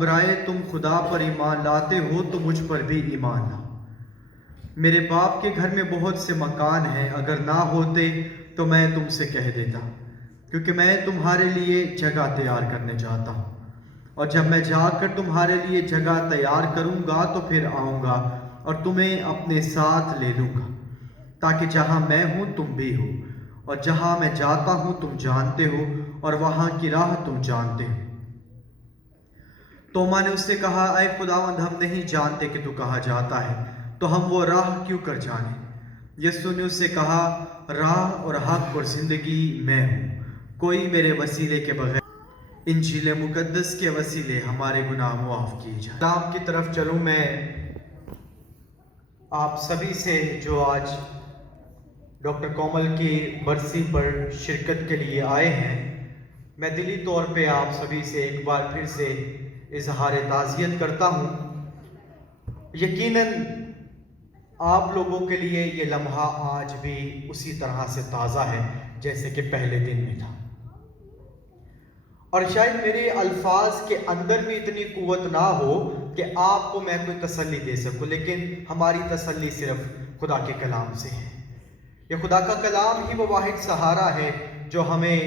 گھبرائے تم خدا پر ایمان لاتے ہو تو مجھ پر بھی ایمان لاؤ۔ میرے باپ کے گھر میں بہت سے مکان ہیں، اگر نہ ہوتے تو میں تم سے کہہ دیتا، کیونکہ میں تمہارے لیے جگہ تیار کرنے جاتا ہوں، اور جب میں جا کر تمہارے لیے جگہ تیار کروں گا تو پھر آؤں گا اور تمہیں اپنے ساتھ لے لوں گا، تاکہ جہاں میں ہوں تم بھی ہو، اور جہاں میں جاتا ہوں تم جانتے ہو، اور وہاں کی راہ تم جانتے ہو۔ توما نے اس سے کہا، اے خداوند، ہم نہیں جانتے کہ تو کہاں جاتا ہے، تو ہم وہ راہ کیوں کر جانیں؟ یسوع نے اس سے کہا، راہ اور حق اور زندگی میں ہوں، کوئی میرے وسیلے کے بغیر انجیل مقدس کے وسیلے ہمارے گناہ معاف کیے جائیں۔ کلام کی طرف چلوں میں آپ سبھی سے جو آج ڈاکٹر کومل کی برسی پر شرکت کے لیے آئے ہیں، میں دلی طور پہ آپ سبھی سے ایک بار پھر سے اظہار تعزیت کرتا ہوں۔ یقیناً آپ لوگوں کے لیے یہ لمحہ آج بھی اسی طرح سے تازہ ہے جیسے کہ پہلے دن میں تھا، اور شاید میرے الفاظ کے اندر بھی اتنی قوت نہ ہو کہ آپ کو میں کوئی تسلی دے سکوں، لیکن ہماری تسلی صرف خدا کے کلام سے ہے۔ یہ خدا کا کلام ہی وہ واحد سہارا ہے جو ہمیں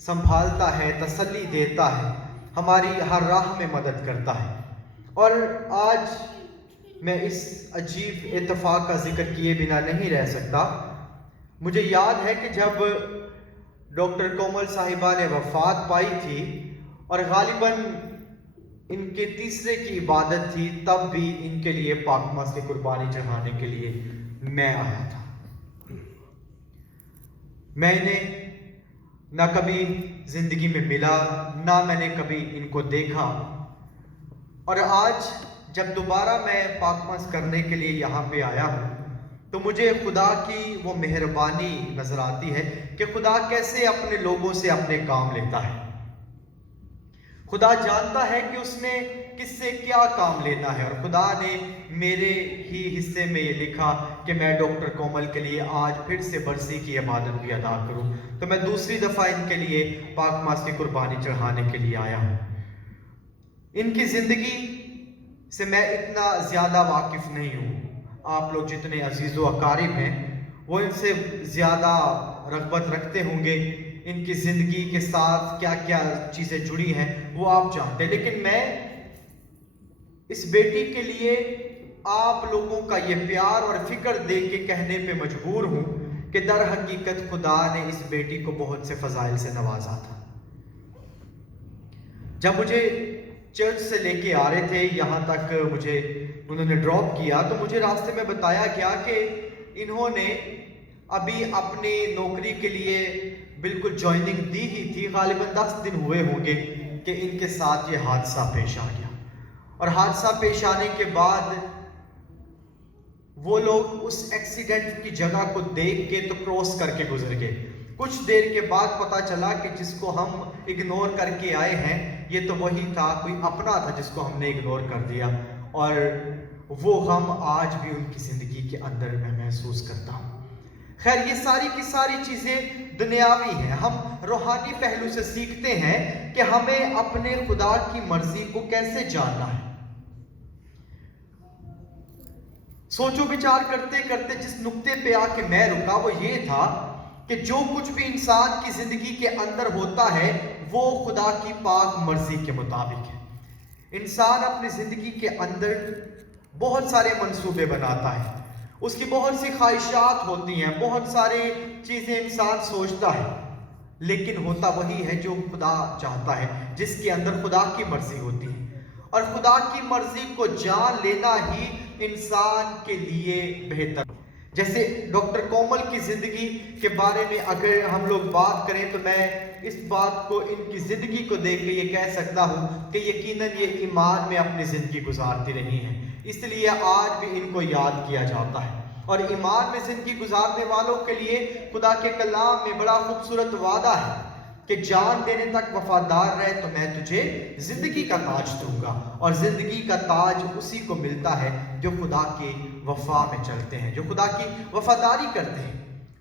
سنبھالتا ہے، تسلی دیتا ہے، ہماری ہر راہ میں مدد کرتا ہے۔ اور آج میں اس عجیب اتفاق کا ذکر کیے بنا نہیں رہ سکتا۔ مجھے یاد ہے کہ جب ڈاکٹر کومل صاحبہ نے وفات پائی تھی اور غالباً ان کے تیسرے کی عبادت تھی، تب بھی ان کے لیے پاک ماس کی قربانی چڑھانے کے لیے میں آیا تھا۔ میں انہیں نہ کبھی زندگی میں ملا، نہ میں نے کبھی ان کو دیکھا، اور آج جب دوبارہ میں پاک ماس کرنے کے لیے یہاں پہ آیا ہوں تو مجھے خدا کی وہ مہربانی نظر آتی ہے کہ خدا کیسے اپنے لوگوں سے اپنے کام لیتا ہے۔ خدا جانتا ہے کہ اس نے کس سے کیا کام لینا ہے، اور خدا نے میرے ہی حصے میں یہ لکھا کہ میں ڈاکٹر کومل کے لیے آج پھر سے برسی کی عبادت بھی ادا کروں، تو میں دوسری دفعہ ان کے لیے پاک ماس کی قربانی چڑھانے کے لیے آیا ہوں۔ ان کی زندگی سے میں اتنا زیادہ واقف نہیں ہوں، آپ لوگ جتنے عزیز و اقارب ہیں وہ ان سے زیادہ رغبت رکھتے ہوں گے، ان کی زندگی کے ساتھ کیا کیا چیزیں جڑی ہیں وہ آپ جانتے ہیں، لیکن میں اس بیٹی کے لیے آپ لوگوں کا یہ پیار اور فکر دیکھ کے کہنے پہ مجبور ہوں کہ در حقیقت خدا نے اس بیٹی کو بہت سے فضائل سے نوازا تھا۔ جب مجھے چرچ سے لے کے آ رہے تھے یہاں تک، مجھے انہوں نے ڈراپ کیا، تو مجھے راستے میں بتایا گیا کہ انہوں نے ابھی اپنی نوکری کے لیے بالکل جوائننگ دی ہی تھی، غالباً 10 دن ہوئے ہوں گے کہ ان کے ساتھ یہ حادثہ پیش آ گیا، اور حادثہ پیش آنے کے بعد وہ لوگ اس ایکسیڈنٹ کی جگہ کو دیکھ کے تو کراس کر کے گزر گئے۔ کچھ دیر کے بعد پتا چلا کہ جس کو ہم اگنور کر کے آئے ہیں یہ تو وہی تھا، کوئی اپنا تھا جس کو ہم نے اگنور کر دیا، اور وہ غم آج بھی ان کی زندگی کے اندر میں محسوس کرتا ہوں۔ خیر، یہ ساری کی ساری چیزیں دنیاوی ہیں، ہم روحانی پہلو سے سیکھتے ہیں کہ ہمیں اپنے خدا کی مرضی کو کیسے جاننا ہے۔ سوچو بچار کرتے کرتے جس نقطے پہ آ کے میں رکا وہ یہ تھا کہ جو کچھ بھی انسان کی زندگی کے اندر ہوتا ہے وہ خدا کی پاک مرضی کے مطابق ہے۔ انسان اپنی زندگی کے اندر بہت سارے منصوبے بناتا ہے، اس کی بہت سی خواہشات ہوتی ہیں، بہت ساری چیزیں انسان سوچتا ہے، لیکن ہوتا وہی ہے جو خدا چاہتا ہے، جس کے اندر خدا کی مرضی ہوتی ہے، اور خدا کی مرضی کو جان لینا ہی انسان کے لیے بہتر۔ جیسے ڈاکٹر کومل کی زندگی کے بارے میں اگر ہم لوگ بات کریں تو میں اس بات کو ان کی زندگی کو دیکھ کے یہ کہہ سکتا ہوں کہ یقیناً یہ ایمان میں اپنی زندگی گزارتی رہی ہیں، اس لیے آج بھی ان کو یاد کیا جاتا ہے۔ اور ایمان میں زندگی گزارنے والوں کے لیے خدا کے کلام میں بڑا خوبصورت وعدہ ہے کہ جان دینے تک وفادار رہے تو میں تجھے زندگی کا تاج دوں گا، اور زندگی کا تاج اسی کو ملتا ہے جو خدا کی وفا میں چلتے ہیں، جو خدا کی وفاداری کرتے ہیں۔